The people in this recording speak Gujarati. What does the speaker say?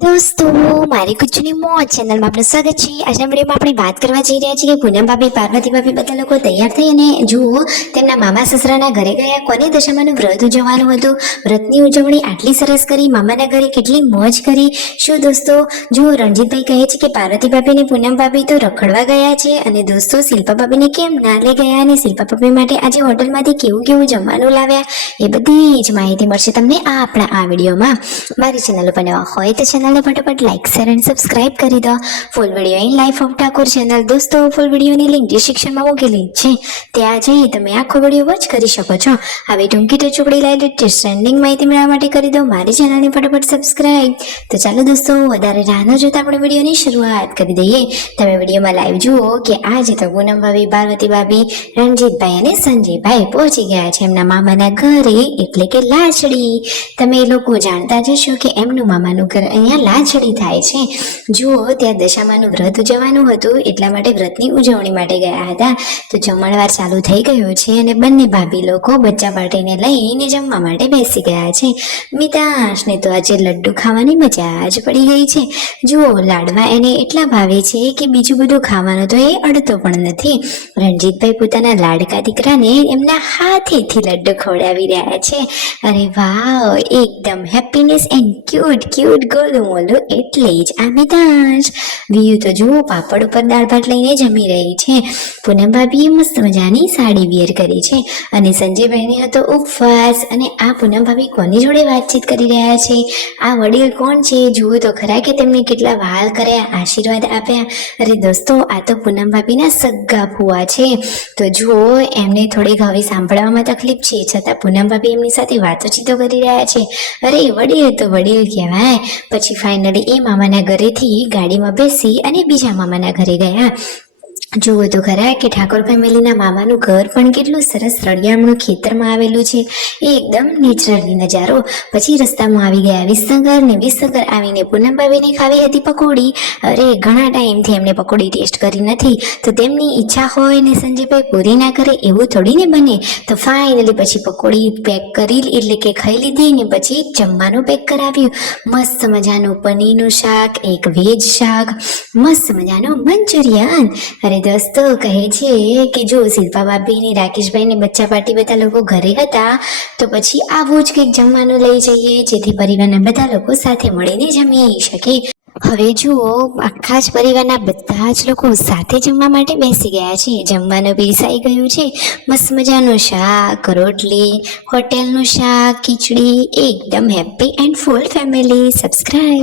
दोस्तों मारी कुछ મોજ ચેનલમાં આપનું સ્વાગત છે। આજના વિડીયોમાં આપણે વાત કરવા જઈ રહ્યા છીએ પૂનમ ભાભી પાર્વતી ભાભી બધા લોકો તૈયાર થઈ અને જુઓ તેમના મામા સસરાના ઘરે ગયા। કોની દશામાનું વ્રત ઉજવવાનું હતું, વ્રતની ઉજવણી આટલી સરસ કરી, મામાના ઘરે કેટલી મોજ કરી। શું દોસ્તો જુઓ, રણજીતભાઈ કહે છે કે પાર્વતી ભાભી અને પૂનમ ભાભી તો રખડવા ગયા છે અને દોસ્તો શિલ્પા ભાભીને કેમ ના લઈ ગયા અને શિલ્પા ભાભી માટે આજે હોટલમાંથી કેવું કેવું જમવાનું લાવ્યા એ બધી જ માહિતી મળશે તમને આપણા આ વિડીયોમાં। મારી ચેનલ પર નવા હોય તો ચેનલને ફટાફટ લાઈક શેર અને સબસ્ક્રાઇબ કરી દો। Full video in life of Thakor channel દોસ્તો ફૂલ વિડીયોની લિંક ડિસ્ક્રિપ્શનમાં મૂકેલી છે, ત્યાં જઈ તમે આખો વિડીયો વોચ કરી શકો છો। હવે ટૂંકી ટચુકડી લાઈવ ટ્રેન્ડિંગ માહિતી મેળવવા માટે કરી દો મારી ચેનલને ફટાફટ સબસ્ક્રાઇબ। તો ચાલો દોસ્તો વધારે રાહ ન જોતા આપણે વિડીયોની શરૂઆત કરી દઈએ। તમે વિડીયોમાં લાઈવ જુઓ કે આજે તો પૂનમ ભાભી, પાર્વતી ભાભી, રણજીતભાઈ અને સંજયભાઈ પહોંચી ગયા છે એમના મામાના ઘરે, એટલે કે લાછડી। તમે એ લોકો જાણતા જશો કે એમનું મામાનું ઘર અહીંયા લાછડી થાય છે। જુઓ ત્યાં દશામાનું વ્રત ઉજવવાનું હતું એટલા માટે વ્રતની ઉજવણી માટે ગયા હતા। તો જમણવાર ચાલુ થઈ ગયો છે અને બંને ભાભી લોકો બચ્ચા પાર્ટીને લઈને જમવા માટે બેસી ગયા છે। મિતાશને તો આજે લડ્ડુ ખાવાની મજા જ પડી ગઈ છે। જુઓ લાડવા એને એટલા ભાવે છે કે બીજું બધું ખાવાનું તો એ અડતો પણ નથી। રણજીતભાઈ પોતાના લાડકા દીકરાને એમના હાથેથી લડ્ડુ ખવડાવી રહ્યા છે। અરે વાહ, એકદમ હેપીનેસ એન્ડ ક્યુટ ક્યુટ ગોલું મોલું એટલે જ આ મિતાશ। વ્યૂ તો જુઓ, પાપડ ઉપર દાળ ભાત લઈને જમી રહી છે। પૂનમ ભાભીએ મસ્ત મજાની સાડી વિયર કરી છે અને સંજયભાઈને હતો ઉપવાસ। અને આ પૂનમ ભાભી કોની જોડે વાતચીત કરી રહ્યા છે, આ વડીલ કોણ છે જુઓ તો ખરા કે તેમને કેટલા વહાલ કર્યા, આશીર્વાદ આપ્યા। અરે દોસ્તો આ તો પૂનમ ભાભીના સગ્ગા ફુવા છે। તો જુઓ એમને થોડીક હવે સાંભળવામાં તકલીફ છે છતાં પૂનમ ભાભી એમની સાથે વાતચીતો કરી રહ્યા છે। અરે વડીલ તો વડીલ કહેવાય। પછી ફાઇનલી એ મામાના ઘરેથી ગાડીમાં બેસી અને બીજા મામાના ઘરે ગયા। જુઓ તો ખરા કે ઠાકોર ફેમિલીના મામાનું ઘર પણ કેટલું સરસ રળિયામણું ખેતરમાં આવેલું છે, એ એકદમ નેચરલી નજારો। પછી રસ્તામાં આવી ગયા વિસનગર ને વિસનગર આવીને પૂનમ ભાભીને ખાવી હતી પકોડી। અરે ઘણા ટાઈમથી એમને પકોડી ટેસ્ટ કરી નથી, તો તેમની ઈચ્છા હોય ને સંજયભાઈ પૂરી ના કરે એવું થોડી ને બને। તો ફાઇનલી પછી પકોડી પેક કરી એટલે કે ખાઈ લીધી ને પછી જમવાનું પેક કરાવ્યું। મસ્ત મજાનું પનીરનું શાક, એક વેજ શાક, મસ્ત મજાનું મંચુરિયન। અરે દોસ્તો કહે છે કે જો શિલ્પા ભાભી ને રાકેશભાઈ ને બચ્ચા પાર્ટી બધા લોકો ઘરે હતા તો પછી આવું જ કંઈક જમવાનું લઈ જઈએ જેથી પરિવારના બધા લોકો સાથે મળીને જમી શકે। હવે જુઓ આખા જ પરિવારના બધા જ લોકો સાથે જમવા માટે બેસી ગયા છે। જમવાનું પીરસાઈ ગયું છે, મસ્ત મજાનું શાક, રોટલી, હોટેલનું શાક, ખીચડી, એકદમ happy and full family. Subscribe.